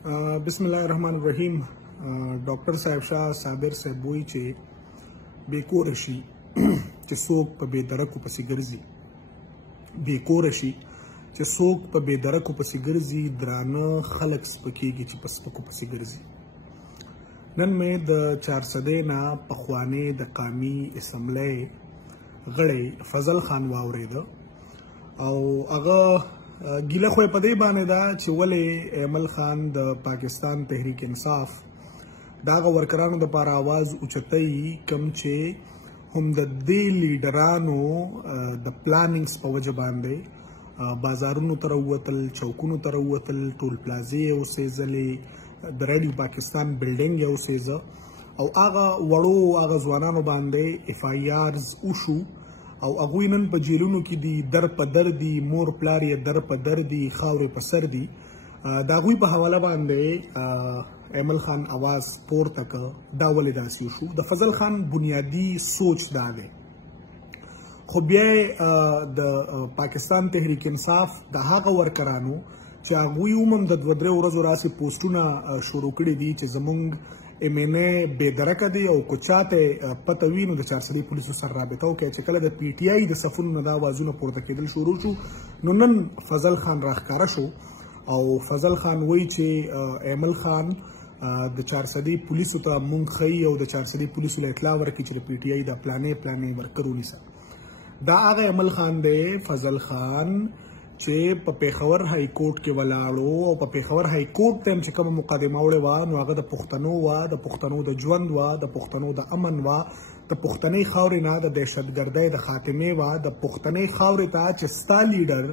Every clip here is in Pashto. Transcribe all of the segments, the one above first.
بسم الله الرحمن الرحیم. ډاکټر صاحب شاه صابر صاحب وایي چې بېکوره شي چې څوک په بېدرکو پسې ګرځي، بېکوره شي چې څوک په بېدرکو پسې ګرځي، درانه خلک سپکېږي چې په سپکو پسې ګرځي. نن مې د چارسدې نه پخواني د قامي اسمبلۍ غړی فضل خان واورېده او هغه ګیله خو یې په دې باندې ده چې ولې ایمل خان د پاکستان تحریک انصاف د هغه ورکرانو دپاره آواز اوچتوي کوم چې هم د دې لیډرانو د پلانینګس په وجه باندې بازارونو ته راووتل، چوکونو ته راووتل، ټول پلازې یې وسېځلې، د ریډیو پاکستان بلډینګ یې وسېځه او هغه وړو هغه ځوانانو باندې اف آی آرز وشو او هغوی نن په جیلونو کې دي، در په در دي، مور پلار یې در په در دي، خاورې په سر دي. د هغوی په حواله باندې ایمل خان آواز پورته کړ. دا ولې داسې وشو؟ د فضل خان بنیادي سوچ دا دی، خو بیا د پاکستان تحریک انصاف د هغه ورکرانو چې هغوی هم د 2-3 ورځو راسې پوسټونه شروع کړي دي چې زموږ ایم این ای بېدرکه دی او که چاته پته وي نو د چارسدې پولیسو سره رابطه وکړي. چې کله د پی ټي آی د صفونو نه دا آوازونه پورته کېدل شروع شو نو نن فضل خان راښکاره شو او فضل خان وایي چې ایمل خان د چارسدې پولیسو ته مونږ ښیي او د چارسدې پولیسو له اطلاع ورکړي چې د پی ټي آی دا پلانې ورکر ونیسه. دا هغه ایمل خان دی، فضل خان، چې په پېښور های کورټ کې ولاړو او په پېښور های کورټ ته هم چې کومه مقدمه وړې وه نو هغه د پښتنو وه، د پښتنو د ژوند وه، د پښتنو د امن وه، د پښتنۍ خاورې نه د دهشتګردۍ د خاتمې وه، د پښتنۍ خاورې ته چې ستا لیډر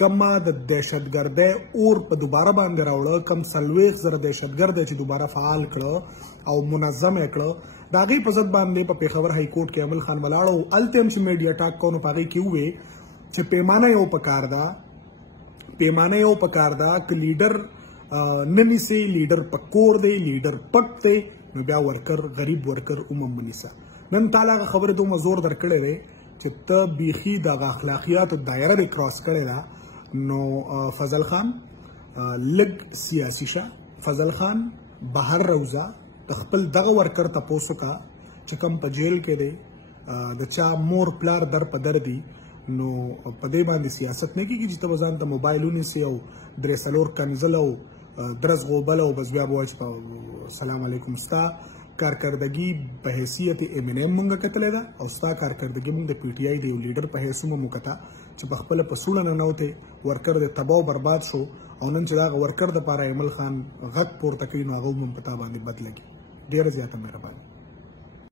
کومه د دهشتګردۍ اور په دوباره باندې راوړه، کم 40,000 دهشتګرد چې دوباره فعال کړه او منظم یې کړه، د هغې په ضد باندې په پېښور های کورټ کې ایمل خان ولاړ او هلته هم چې میډیا ټاک کوو نو په هغې کې ووې چې پیمانه یو پکار ده، پیمانه یو پکار ده که لیډر نه نیسي، لیډر په کور دی، لیډر پټ دی، نو بیا ورکر غریب ورکر هم ونیسه. نن تعالی هغه خبرې دومره زور درکړی دی چې ته بیخي دغه اخلاقیاتو دایره دې کراس کړې ده. نو فضل خان لږ سیاسي شه، فضل خان بهر روزه، د خپل دغه ورکر تپوس وکړه چې کوم په جیل کې دی، د چا مور پلار در په در دي، نو په دې باندې سیاست نه کېږي چې ته به ځان ته موبایل ونیسې او 3-4 کنځل او درز غوبل او بس بیا به وایې چې سلام علیکم. ستا کارکردګي په حیثیت ایم این ایم مونږ کتلی ده او ستا کارکردګي مونږ د پی ټي آی د یو لیډر په حیث هم وکته چې په خپله په سوړه ننوتې، ورکر د تباه او برباد شو او نن چې د هغه ورکر دپاره ایمل خان غږ پورته کوي نو هغه هم په تا باندې بد لګي. ډېره زیاته مهرباني.